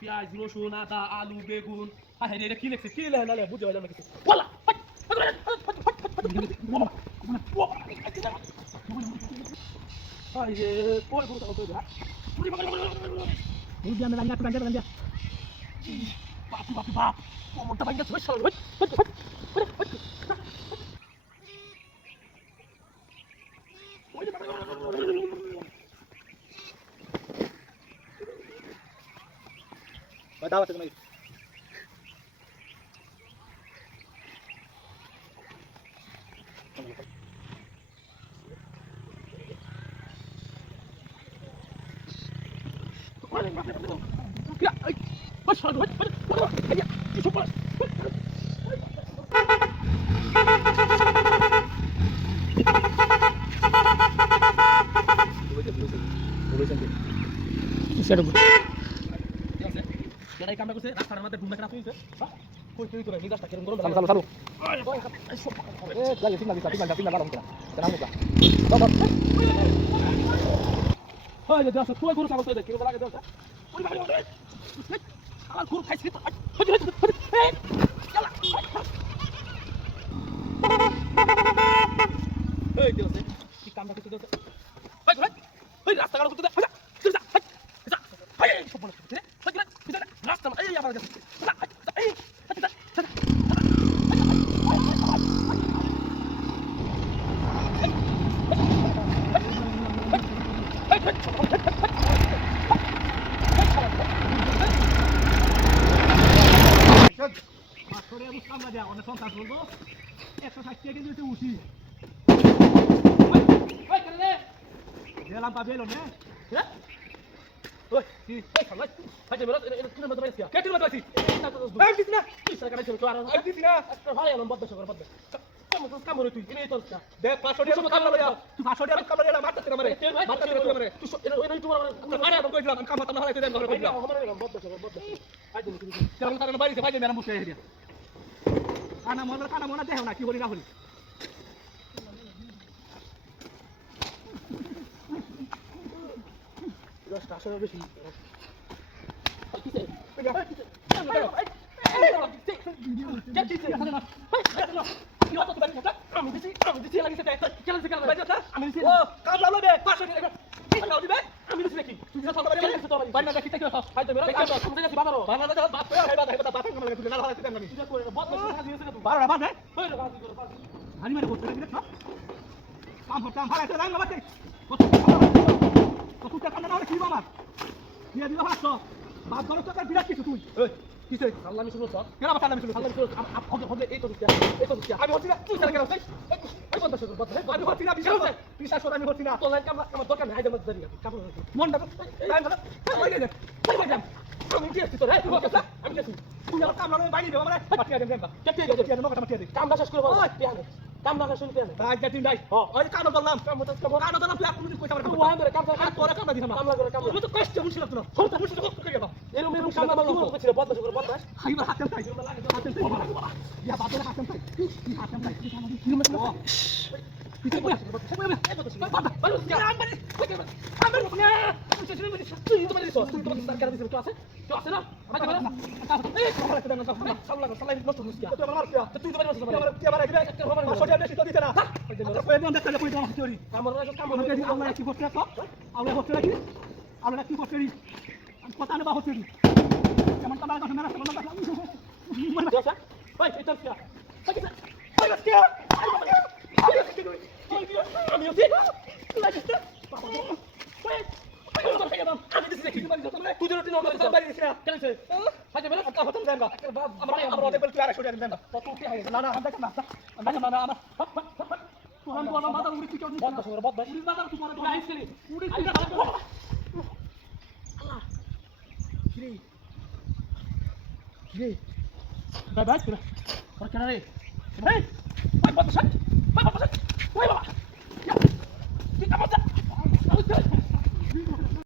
পেঁয়াজ রসুন আদা আলু বেগুন হ্যাঁ এটা কি লেখছে কি লেখে না বুঝতে পারলাম না কিছু বলা আরে কোন কোন তো যা এই জানা রান্না করে রান্না বাপ বাপ বাপ কোমরটা ভাঙা শেষ হল बताओ तो नहीं क्या बस बस भैया किसको बस যারা এই কামটা করছে রাস্তার মধ্যে ঢুমনা খারাপ হয়েছে কই তুই তোরা নিগাসটা কেরম গরম চালু চালু এ লাগে ঠিক না ভালো হতো না না ওই যে দাস তুই গরু ছাগল তুই কেরম লাগে দাস ওই ভালো আমার গরু খাইছিস তো এই দাস কি কামটা করতে দাস ওই রাস্তা গাড়ি করতে দাস কানা মনে দেহ না কি বলি না হলি দশটা আসলে বেশি বিরাট কিছু তুই কিসে সালামি শুনো তো কেন আমার সালামি শুনো সালামি শুনো হবে এই তো আমি হচ্ছি না তুই কেন কেন এই বন্ধ শুরু বন্ধ আমি হচ্ছি না বিশ্বাস করে আমি হচ্ছি না তোর কাম আমার দরকার নাই হাইদে মধ্যে দিই কাপড় মনটা টাইম দাও কই যাম আমি কি আছি তোর তুই বলছ আমি কি আছি তুই আমার কাম না বাইরে দে আমার পাঠিয়ে দেন দেন কেটে দে কেটে নকা পাঠিয়ে দে কামটা শেষ করে বল পিয়ানো কামটা শেষ করে পিয়ানো আজ দিন দাই ওই কাম করলাম কাম করলাম তুই আপনি কইতা পারবি তুই ওয়ান ধরে কাম করে কামটা দিছ না কাম করে কাম তুই তো কষ্ট বুঝছিস না ছোট বুঝছিস কষ্ট করে গেল এরকম সামনে বল করছিল বদমাশ করে বদমাশ হাইবা হাতে তাই হাতে তাই ইয়া বাদরে হাতে তাই হাতে তাই কি মানে পিছে বল এই তো বল আমি তুই তো মানে তুই তো সরকার দিছিস তো আছে না আচ্ছা বল এই খবর আছে না সাল্লাল্লাহু সাল্লাল্লাহু নষ্ট হচ্ছে তুই আমার মারছিস তুই তো মানে আমার কি আমার দিবে একটা খবর সরিয়া বেশি তো দিতে না কই দেন দেখতে কই দাও চোরি আমার কাম আমরা কি করতে তো আমরা হচ্ছে নাকি আমরা কি করতে কথা না বা হচ্ছে কেমন তো আমার কথা না মানে দোসা ওই এটা কি ওই কি আমি ওতে লাগিস বাবা ওই আমি দিছি দেখি তুই যদি তুই নরমাল বাড়ি দিছিস না কেন সে হাজে মেলা কথা হতম দেন না আমার ওতে বল তুই আর সরিয়া দেন না তো তুই হাই না না আমরা না আমার তুই আমার মাথা উড়ি কি করছিস বন্ধ করে বন্ধ উড়ি মাথা তুই পরে আইস করি উড়ি আল্লাহ কিরে কিরে বাই বাই তোরা ওর কেন রে এই বাই বাবা ওই বাবা কি কাম